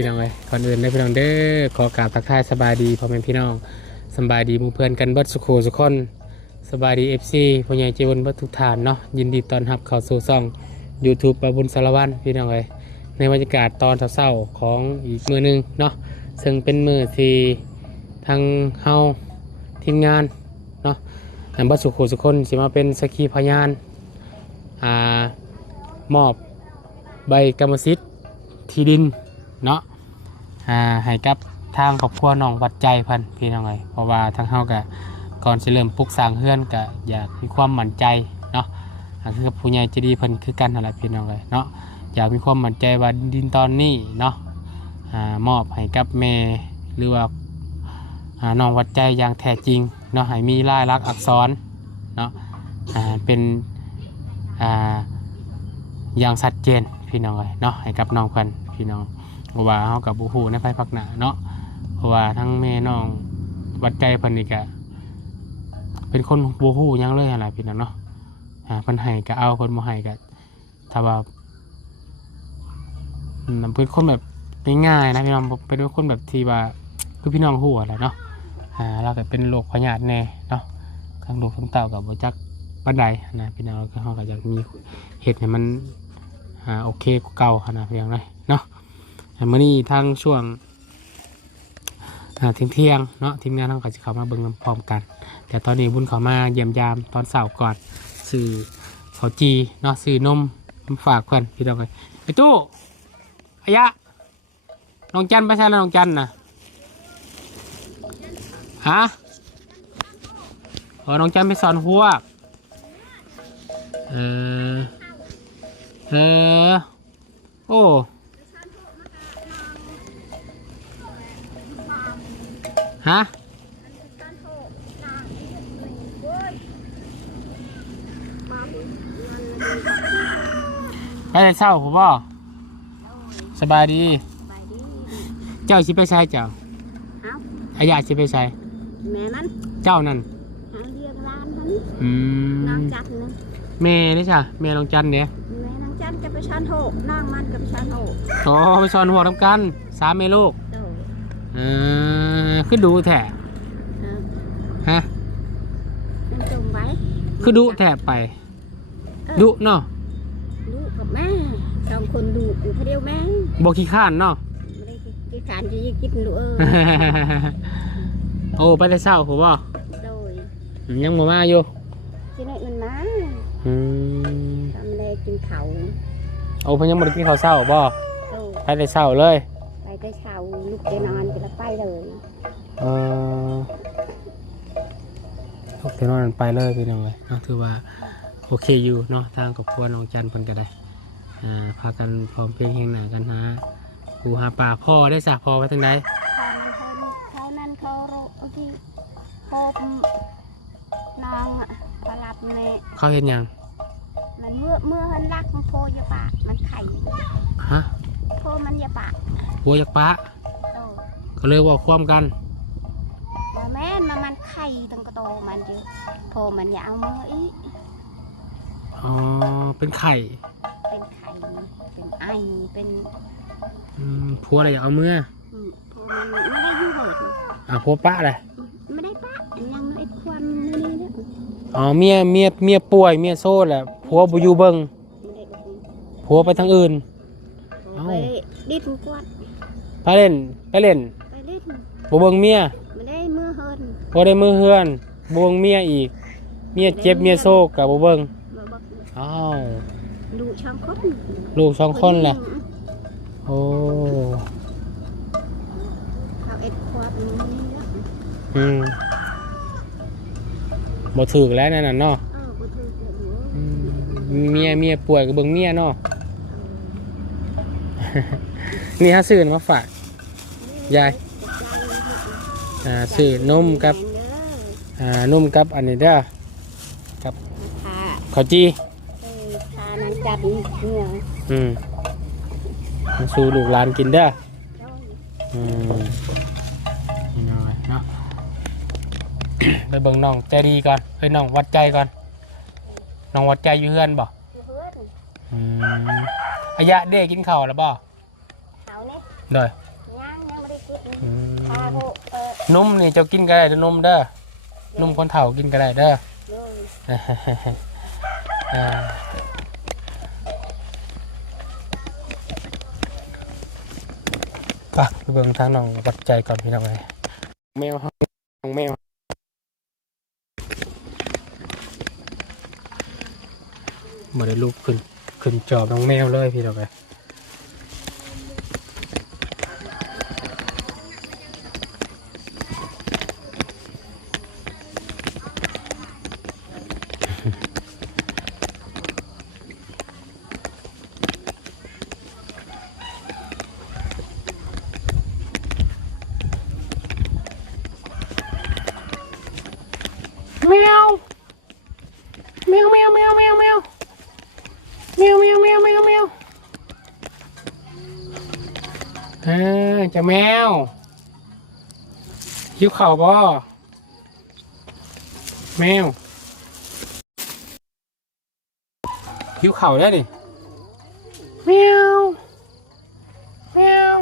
พี่น้องเลยก่อนอื่นได้พี่น้องเด้อขอกราบทักทายสบายดีพ่อแม่พี่น้องสบายดีหมู่เพื่อนกันเบิดสุขสุขคนสบายดีFCพ่อใหญ่ใจบุญเบิดทุกฐานเนาะยินดีต้อนรับเข้าสู่ช่อง YouTube ปะบุญสารวัตรพี่น้องเลยในบรรยากาศตอนเช้าๆของอีกมื้อนึงเนาะซึ่งเป็นมื้อที่ทางเฮาทีมงานเนาะเบิดสุขสุขคนสิมาเป็นสักขีพยานมอบใบกรรมสิทธิ์ที่ดินเนาะให้กับทางครอบครัวน้องวัดใจพันพี่น้องเลยเพราะว่าทางเฮาก็ก่อนจะเริ่มปลูกสร้างเฮือนก็อยากมีความมั่นใจเนาะคือกับผู้ใหญ่ใจดีเพิ่นคือกันนั่นแหละพี่น้องเลยเนาะอยากมีความมั่นใจว่าดินตอนนี้เนาะมอบให้กับแม่หรือว่าน้องวัดใจอย่างแท้จริงเนาะให้มีลายลักษณ์อักษรเนาะเป็นอย่างชัดเจนพี่น้องเลยเนาะให้กับน้องเพิ่นพี่น้องเพราะว่าเฮากับบูฮูในภายภาคหน้าเนาะเพราะว่าทั้งแม่น้องวัดใจเพิ่นนี่ก็เป็นคนบูฮูยังเลยอะไรพี่น้องเนาะเพิ่นให้ก็เอาเพิ่นบ่ให้ก็ถ้าว่าเป็นคนแบบง่ายๆนะพี่น้องเป็นคนแบบที่ว่าคือพี่น้องฮู้อะไรเนาะเราก็เป็นโรคพยาธิแน่เนาะทั้งลูกทั้งเต้ากับบ่จักปานใดนะพี่น้องก็เฮาก็อยากมีเฮ็ดให้มันโอเคกว่าเก่านะพี่น้องเนาะมื้อนี้ทางช่วงเที่ยงเนาะทีมงานเราก็จะเข้ามาเบิ่งพร้อมกันแต่ตอนนี้บุญเข้ามาเยี่ยมยามตอนเช้าก่อนซื้อข้าวจีเนาะซื้อนมฝากเพื่อนพี่น้องเลยไอ้ตู้อายะน้องจันไปใช่แล้วน้องจันนะฮะน้องจันไปสอนหัวโอ้ฮะไปแต่เช้าผมบ่สบายดีเจ้าชิไปใช้เจ้าอายาชิไปใช้แม่นั้นเจ้านั่นหาเรียงร้านนั้นนางจันนะแม่นี่จ้ะแม่น้องจันเนี่ยแม่นางจันจะไปชันโหกนางมันกับชันโหกอ๋อไปสอนหัวทำกัน3เมลูกขึ้นดูแถบฮะมันจมไว้คือดูแถบไปดูเนาะดูกับแม่2 คนดูอยู่คนเดียวแม่บอกขี้ข้านเนาะไม่ได้ขี้ข้านจะยิ่งกินดูโอ้ไปแต่เช้าผมบ่โดยยังมาอยู่ที่ไหนมันมาทำอะไรกินเขาโอ้เพิ่นยังบ่ได้กินข้าวเช้าบ่ไปแต่เช้าเลยไปแต่เช้าลูกไปนอนจะไปเลยลูกไปนอนไปเลยพี่น้องเลยเนาะถือว่าโอเคอยู่เนาะทางครอบครัวน้องจันเพิ่นก็ได้พากันพร้อมเพรียงแห่งหน้ากันหาปูหาปลาพ่อได้สะพ่อไปทางใดเขานั่นเขาโอเคโคมนางปลาบเนี่ยเขาเห็นยังมันเมื่อหันรักมันโพยาปากมันไข่ฮะโพมันยาปากวัวยักษ์ปะก็เลยว่าความกันแม่มันไข่ตั้งกระโตมันอยู่โพมันอย่าเอามืออีอ๋อเป็นไข่เป็นไอเป็นพัวอะไรอยากเอาเมื่อพัวมันไม่ได้ยุ่งเหยิงพัวปะอะไรไม่ได้ปะยังไอ้ความนี่เนี่ยอ๋อเมียป่วยเมียโซ่แหละพัวบุยูเบิงพัวไปทางอื่นไปดิ้นกวาดไปเล่นบุเบิงเมียไม่ได้มือเฮินบ่ได้มือเฮือนบุเบิงเมียอีกเมียเจ็บเมียโซ่กับบุเบิงอ้าวลูก2 คนแหละโอ้เขาเอ็ดควบนี่แล้วบ่ถึกแล้วนั่นน่ะเนาะบ่ถึกเมียป่วยกับเบิ่งเมียเนาะนี่ฮะซื้อมาฝากยายซื้อนมกับอันนี้เด้อกับข้าวจีทานางจันเนี่ยสู่ลูกหลานกินเด้อเนาะไปเบิ่งน้องใจดีก่อนไปน้องวัดใจก่อนน้องวัดใจอยู่เฮือนบ่อายะเด้กินข้าวแล้วบ่เขาเนี่ย โดย พาโห นุ่มนี่เจ้ากินก็ได้เด้อนมเด้อนุ่มคนเฒ่ากินก็ได้เด้อ เลย ไปเบิ่งทางน้องวัดใจก่อนพี่น้องเลยแมวน้องแมวบ่ได้ลูกขึ้นจอบน้องแมวเลยพี่น้องเลยแมวแมวแมวแมวแมวแมวแมวแมวแมวแมวแมวจะแมวหิวข่าวบ่แมวหิวข่าวได้ดิแมวแมว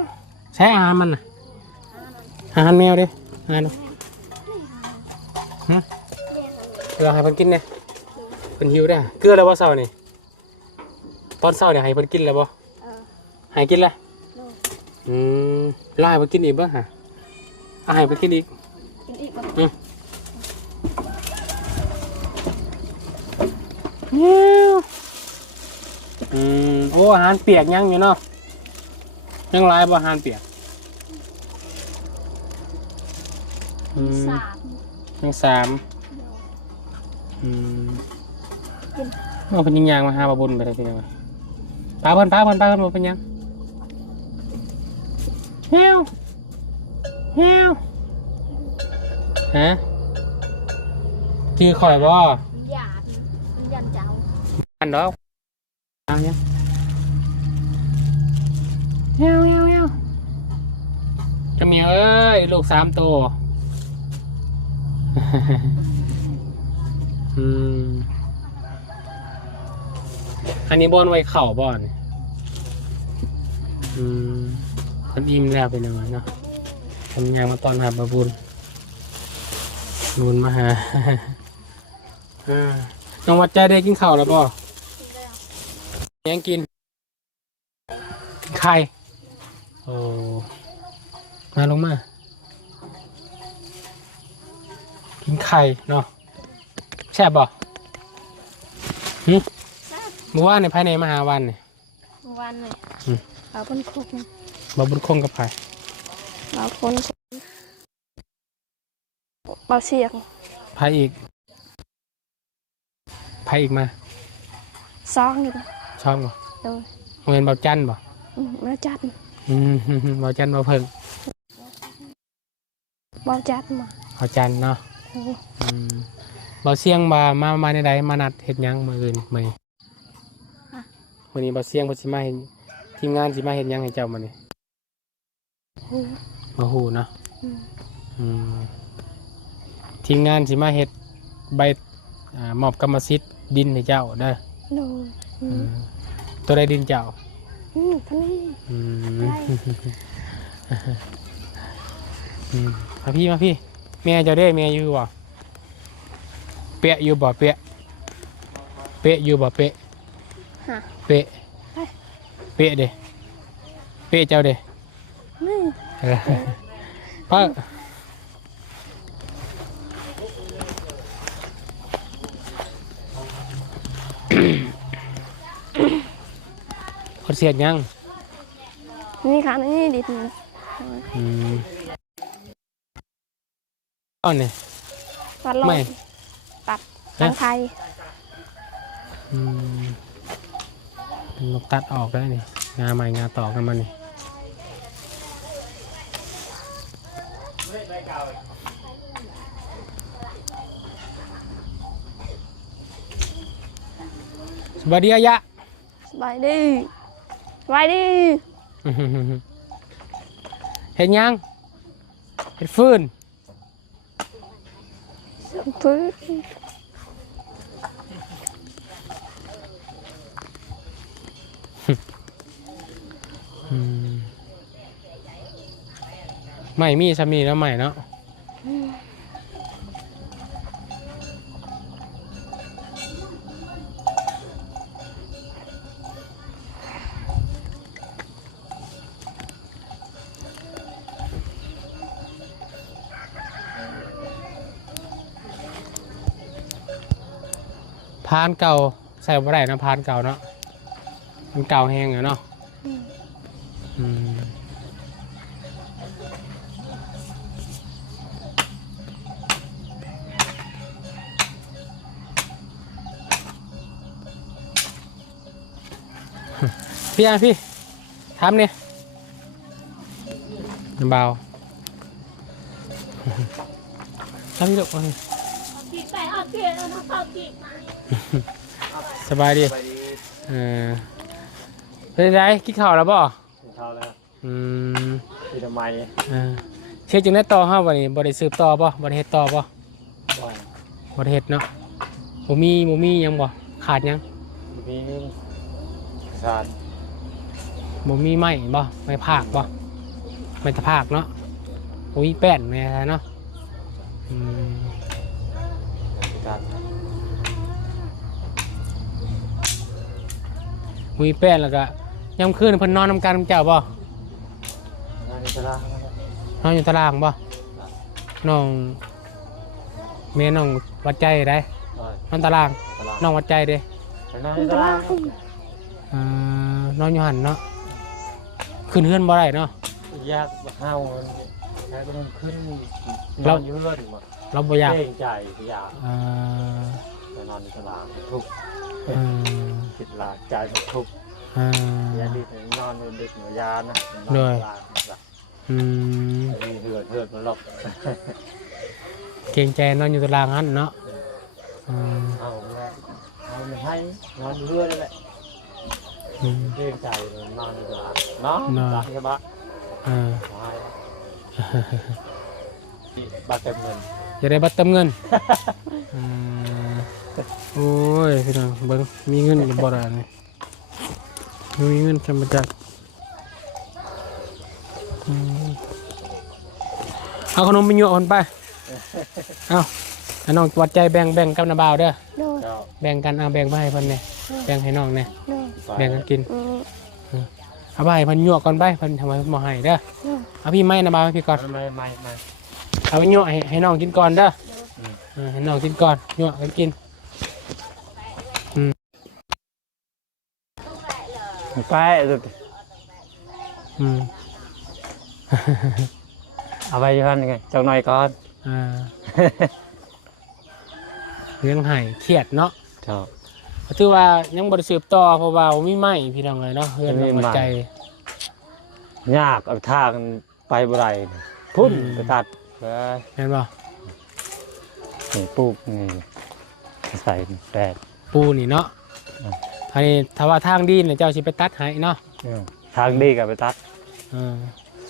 ใช้อาหารมันน่ะอาหารแมวดิอาหารเกลือให้เพิ่นกินเนี่ยเพิ่นหิวได้เกลือแล้วบ่เช้านี่ตอนเช้าเนี่ยให้เพิ่นกินแล้วบ่ให้กินแล้วแล้วให้เพิ่นกินอีกบ่ฮะให้เพิ่นกินอีกกินอีกบ่โอ้อาหารเปียกยังอยู่เนาะยังหลายบ่อาหารเปียกสาม ยัง3เอาเป็นยิงยางมาหาบาบุญไปเลยทีเดียวป้าเพิ่นบ่เป็นยังเฮียวฮะคือข่อยบ่หยาดยันเจ้าอันดอกเอาเนี่ยเฮียวจะมีเอ้ยลูก3 ตัวอันนี้บอนไว้เข่าบอนมันอิ่มแล้วไปหน่อยเนาะทำงานมาตอนหาบาบุญมาหาน้องวัดใจได้กินข้าวแล้วป่ะยังกินไข่โอ้มาลงมากินไข่เนาะแซ่บป่ะเมื่อวานในภายในมหาวันเนี่ยวันเลยเราบนคงบาบุญคงกับไผ่เราคนเราเสียงไผ่อีกมาซองอยู่ชอบป่ะโดยเงินเบาจันป่ะมาจัดเบาจันเบาเพิ่งเบาจัดมาเบาจันเนาะเบาเสียงมาในใดมานัดเฮ็ดยังมืออื่นมื้อนี้เบาเสียงเบาสิมาเห็นทีมงานสิมาเฮ็ดยังให้เจ้ามื้อนี้มาหูเนาะทีมงานสิมาเฮ็ดใบมอบกรรมสิทธิ์ดินให้เจ้าเด้อตัวใดดินเจ้าท่านนี้มาพี่แม่เจ้าได้แม่อยู่บ่เป๊ะอยู่บ่เป๊ะอยู่บ่เป๊ะเป๊ะเด้เป๊ะเจ้าเด้ป้าคนเสียดยังนี่ค่ะนี่ดิอ้อนเนี่ยตัดลงตัดทางไทยลบตัดออกได้นี่งาใหม่งาต่อกันมานี่สบายดีอะยะสบายดีเห็นยังเห็นฟืน ไม่มีสามีแล้วใหม่เนาะพานเก่าใส่บ่ได้นะพานเก่าเนาะมันเก่าแห้งเนาะอืมพี่อ่ะพี่ทำเนี่ยเบาทำพี่ลูกสบายดีเป็นไรกินข้าวแล้วบ่กินข้าวแล้วอืมที่ทำไมเชื่อจึงได้ต่อห้าวันนี้บริสืบต่อบ่บริเฮ็ดต่อบ่บ่บริเฮ็ดเนาะบ่มียังบ่ขาดยังมีสารบ่มีไม้บ่ไม้ผากบ่ไม้ตะผากเนาะบ่มีแป้นแม่เนาะมีแป้นแล้วก็ยามคืนเพิ่นนอนนำกันเจ้าบ่นอนอยู่ตารางบ่น้องแม่น้องวัดใจได้นอนตารางน้องวัดใจเด้นอนอยู่ตารางนอนอยู่หันเนาะขึ้นเฮือนบ่ได้เนาะยากเฮาใช้ต้องขึ้นนอนอยู่เฮือนบ่เราบ่อยากเกรงใจอยากไปนอนในตารางทุกคิดหลากใจทุกอย่าดีถึงนอนในดึกหนูยานะเลยเหือดมันหลบเกรงใจนอนอยู่ตารางนั้นเนาะเอาไม่ให้นอนเรือเลยแหละเกรงใจนอนอยู่ตารางเนาะรักใช่ปะบัตรเติมเงินจะได้บัตรเติมเงินโอ้ยพี่น้องเบิ้งมีเงินอยู่บ่ได้นี่มีเงินจำมาจากเอาขนมไปยั่วคนไปเอาน้องวัดใจแบ่งกับน้าบ่าวเด้อแบ่งกันเอาแบ่งไปให้เพิ่นเนี่ยแบ่งให้น้องเนี่ยแบ่งกันกินเอาไปให้เพิ่นยั่วก่อนไปเพิ่นทำไมบ่ให้เด้อเอาพี่ไม้น้าบ่าวพี่ก่อนไม่เอาไปยั่วให้น้องกินก่อนเด้อให้น้องกินก่อนยั่วกันกินไปสุดเอาไปยันไงจังหน่อยก่อนเรื่องไห้เครียดเนาะครับถือว่ายังบริสุทธิ์ต่อเพราะว่าไม่ไหมพี่น้องเลยเนาะเพื่อนหัวใจยากเอาทางไปบ่ไรพุ่นไปตัดเห็นป่ะนี่ปลูกนี่ใส่แปดปูนี่เนาะอันนี้ถ้าว่าทางดีเนี่ยเจ้าชิไปตัดให้เนาะทางดีกับไปตัด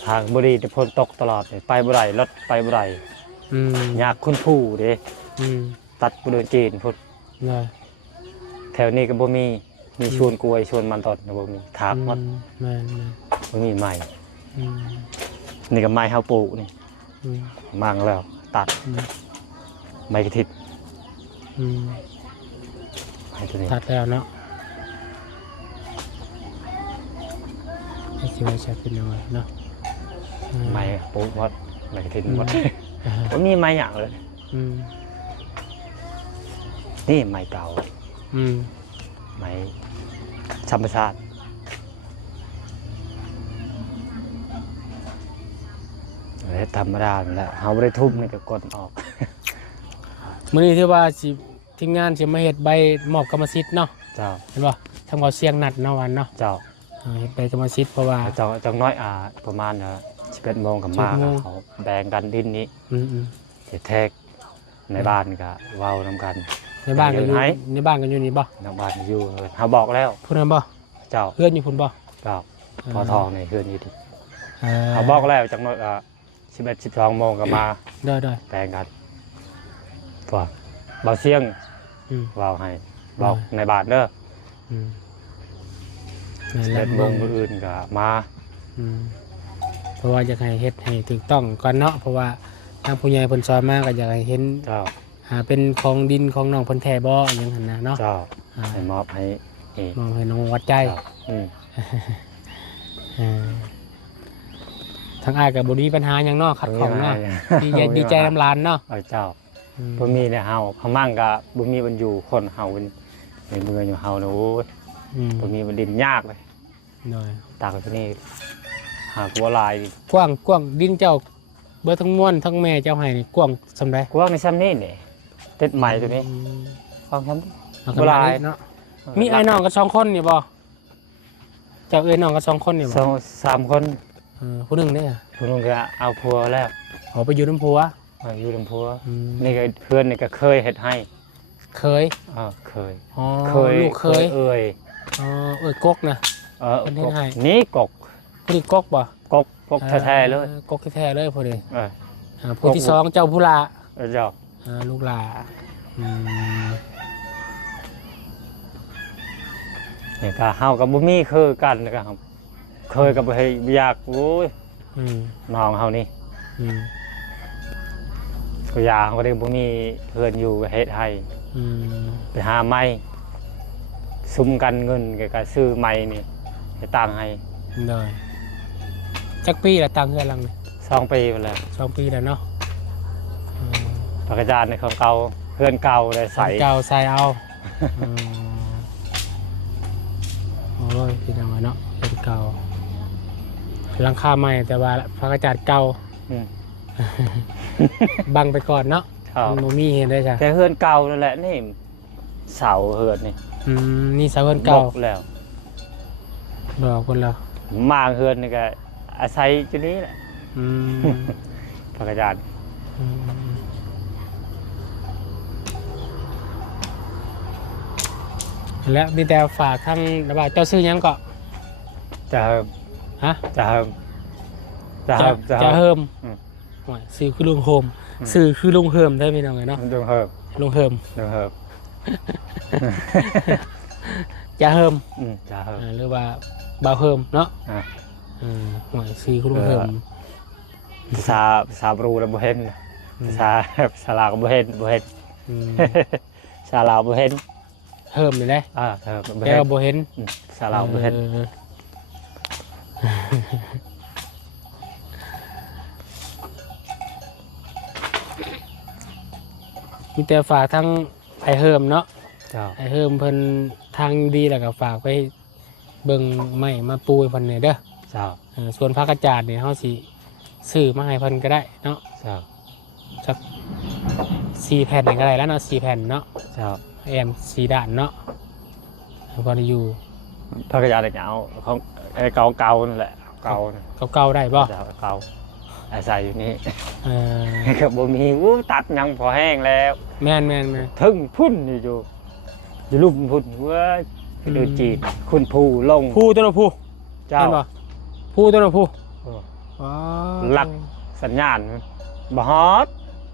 ทางบุรีจะพ้นตกตลอดไปบ่ไรรถไปบ่ไรยากคุณผู้เด้ตัดบุรีจีนพุทธแถวนี้ก็บ่มีชวนกล้วยชวนมันตอดบ่มีถากหมดบ่มีไม้นี่ก็ไม้เฮาปลูกนี่มั่งแล้วตัดไม้กระถิ่นตัดแล้วเนาะให้ชีวิตใช้เป็นยังไงเนาะไม้ปลูกหมดไม้กระถิ่นหมดบ่มีไม้หยังเลยนี่ไม้เก่าไม้ธรรมชาติธรรมดาแหละเขาไม่ได้ทุบนี่ก็กดออกมื่อนี้ที่ว่าทีมงานจะมาเฮ็ดใบมอบกรรมสิทธิ์เนาะเจ้าเห็นป่ะทางเราเสียงนัดเนาะวันเนาะเจ้าเฮ็ดใบกรรมสิทธิ์เพราะว่าจังน้อยประมาณ11 โมงกับมาเขาแบ่งกันดินนี้แทกในบ้านก็เว้านำกันในบ้านกันอยู่ในบ้านกันอยู่นี่บ่ในบ้านอยู่เขาบอกแล้วพูดนั้นบ่เจ้าเพื่อนอยู่พุ่นบ่เจ้าพอทองในเพื่อนอยู่ดิเขาบอกแล้วจังน้อย11-12 โมงก็มาได้แบ่งกันว่าเบาเสียงเบาให้บอกในบ้านเด้อ11 โมงอื่นก็มาเพรา ราะว่าอยากให้เฮ็ดให้ถูกต้องก่อนเนาะเพราะว่าทางผู้ใหญ่เพิ่นสอนมาก็อยากให้เห็น เจ้า เป็นของดินของน้องเพิ่นแท้บ่อหยังหั่นนะเนาะ เจ้าให้มอบให้นี่ มองให้น้องวัดใจ เจ้าอืม ทางอ้ายก็บ่มีปัญหาหยังเนาะขัดข้องเนาะดีใจน้ำลานเนาะ เอาเจ้าบ่มีเนี่ยเฮาเขามั่งก็บ่มีวันอยู่คนเฮาในเมืองอยู่เฮานะโอ้ยบ่มีวันดินยากเลย โดย ตากที่นี่หากบ่หลาย กว้างดินเจ้าเบิดทั้งมวลทั้งแม่เจ้าให้นี่กว้างซำใด กว้างในซ้ำนี้นี่ติดใหม่ตัวนี้กว้างซ้ำ บ่หลายเนาะมีไอ้น้องกับ2คนนี่บ่เจ้าเอ้ยน้องกับ2คนนี่บ่ สองสามคน ผู้หนึงเด้อ ผู้นึงก็เอาผัวแล้ว ออกไปอยู่น้ำผัว อยู่ลำพัวนี่ก็เพื่อนนี่ก็เคยเฮ็ดให้ เคย เคย อ๋อ เคย ลูกเคย เอ่ย อ๋อเอ้ยกกนะ เพิ่นเฮ็ดให้ นี่กก ผู้นี้กกบ่ กกแท้ๆเลย กกแท้ๆเลยพอดี เออ ผู้ที่สองเจ้าผู้ลา เจ้า ลูกลา นี่ก็เฮากับบ่มีคือกันนะครับ เคยกับบ่ให้อยากโอ้ยน้องเฮานี่ก็อยากเขาก็ได้บ่มีเพื่อนอยู่ก็เฮ็ดให้ไปหาไม้ซุ่มกันเงินก็ซื้อไม้นี่ให้ตังให้ เลยจักปีละตังเฮือนหลังนี่ 2 ปีไปแล้ว 2 ปีแล้วเนาะ ปากกาจารย์ในของเก่าเพื่อนเก่าได้ใส่ เก่าใส่เอาโอ้ยพี่น้องเนาะเป็นเก่าหลังคาใหม่แต่ว่าพระกระจาดเก่าบังไปก่อนเนาะมันบ่มีเห็นได้จ้ะ แต่เฮือนเก่านั่นแหละนี่เสาเฮือนนี่ นี่เสาเฮือนเก่า บอกแล้ว บอกคนเรา มาเฮือนนี่ก็อาศัยจุดนี้แหละพระกาจารย์ และมีแต่ฝากทั้งระบาดเจ้าซื้อยังก็ จะเฮิม ฮะ จะเฮิม จะเฮิมซื้อคือลุงโฮมซื้อคือลุงเฮิมได้ไหมน้องไงเนาะ ลุงเฮิม ลุงเฮิม ลุงเฮิม จะเฮิม จะเฮิม หรือว่าบ่าวเฮิมเนาะหวยซื้อคือลุงเฮิม ภาษาบรูแล้วบ่เห็นภาษาลาวก็บ่เห็นบ่เห็นภาษาลาวบ่เห็น เฮิมเลยนะ เฮิมบ่ แก เห็น บ่เห็น ภาษาลาวบ่เห็น มีแต่ฝากทั้งไอเฮิมเนาะ เจ้า ไอเฮิมเพิ่นทางดีแล้วก็ฝากไปเบิ่งไม้มาปูให้เพิ่นเนี่ยเด้อ เจ้า ส่วนพระกระจาดเนี่ยเฮาสิซื้อมาให้เพิ่นก็ได้เนาะ เจ้า สัก4 แผ่นก็ได้แล้วเนาะ4 แผ่นเนาะ เจ้า แอม4 ด้านเนาะพอได้อยู่ พระกาจารย์เนี่ยเอาของไอ้เก่านั่นแหละเก่า เก่าๆได้บ่ เจ้าเก่าอาศัยอยู่นี่ เออ ก็บ่มีตัดยังพอแห้งแล้ว แม่น ถึงพุ่นอยู่รูปพุ่นเว้ยไปดูจีนคุณภูลง ผู้ตัวน่ะผู้ เจ้า เห็นบ่ผู้ตัวน่ะผู้ อ๋อ หลักสัญญาณบฮอด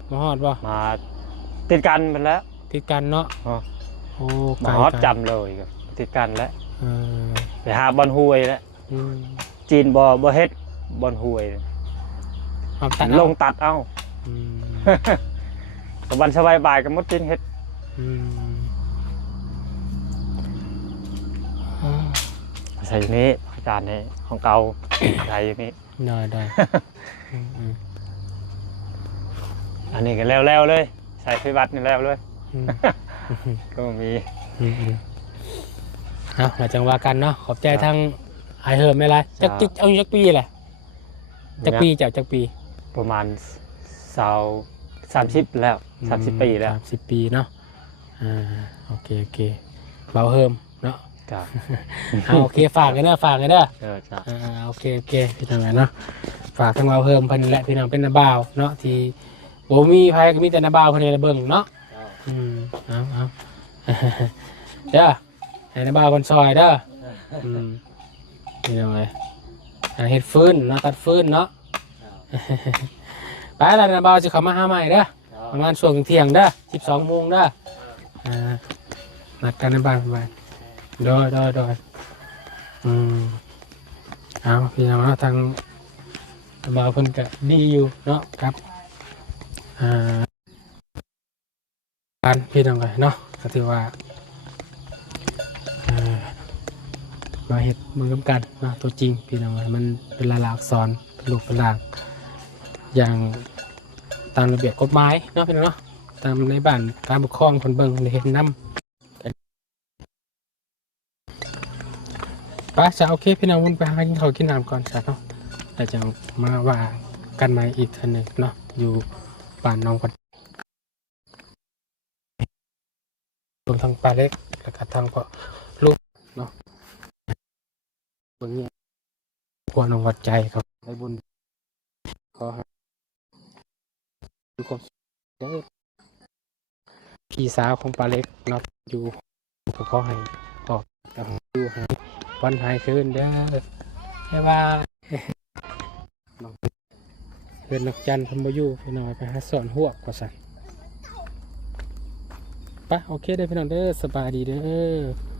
มาฮอดบ่ มาติดกันไปแล้ว ติดกันเนาะ อ๋อ โอ้ บฮอดจำเลยครับติดกันแล้ว เออ ไปหาบอลห้วยแล้ว จีนบ่เฮ็ดบอลห้วย เอาตัด ลงตัดเอ้า อืม สบันสบายบายกับมดจีนเฮ็ด อืม ใส่อยู่นี้อาจารย์นี่ของเก่าใส่อยู่นี้ ได้อันนี้ก็แล้วเลย ใส่พิบัตินี่แล้วเลย ก็มี เอามาจังว่ากันเนาะขอบใจทั้งไอเฮิร์มไม่ไรจักเอาจักปีแหละจักปีจักปี ประมาณ30แล้ว30 ปีแล้ว 30 ปีเนาะโอเคเบาเฮิร์มเนาะ จ้า โอเคฝากกันเด้อจ้าโอเคพี่น้องเนาะฝากทั้งเบาเฮิร์มเพิ่นและพี่น้องเป็นนาบ่าวเนาะที่บ่มีไผก็มีแต่นาบ่าวเพิ่นนี่เบิ่งเนาะเอาเด้อให้นาบ่าวเพิ่นซอยเด้อพี่น้องเอ้ยเฮ็ดฟืนเนาะตัดฟืนเนาะไปแล้วนาบ่าวสิเข้ามาหาใหม่เด้อประมาณช่วงเที่ยงเด้อ 12 โมงเด้อนัดกันในบ้านไปโดยเอาพี่น้องทาง มาเพิ่นก็ดีอยู่เนาะครับการพี่น้องเลยเนาะก็ถือว่ามาเห็ดมือกันเนาะตัวจริงพี่น้องเลยมันเป็นลายลักษณ์อักษรเป็นรูปเป็นร่างอย่างตามระเบียบกฎหมายเนาะพี่น้องเนาะตามในบ้านการปกครองคนเบิ่งเห็นน้ำป้าจะโอเคพี่น้องวนไปหากินข้าวกินน้ำก่อนจ้ะเนาะแต่จะมาว่ากันใหม่อีกทีหนึ่งเนาะอยู่บ้านน้องคนรวมทั้งปลาเล็กและก็ทางพ่อลูกเนาะเบิ่งนี้พวกน้องวัดใจเขาได้บุญขอให้ทุกคนเด้อพี่สาวของปลาเล็กเนาะอยู่ก็ขอให้ออกกับอยู่ให้วันหายคืนเด้อบ๊ายบายเพื่อนนักจันทร์ทำบอยู่พี่น้อยไปหาสอนหัวกว่าสั่นไปโอเคเด้อพี่น้องเด้อสบายดีเด้อ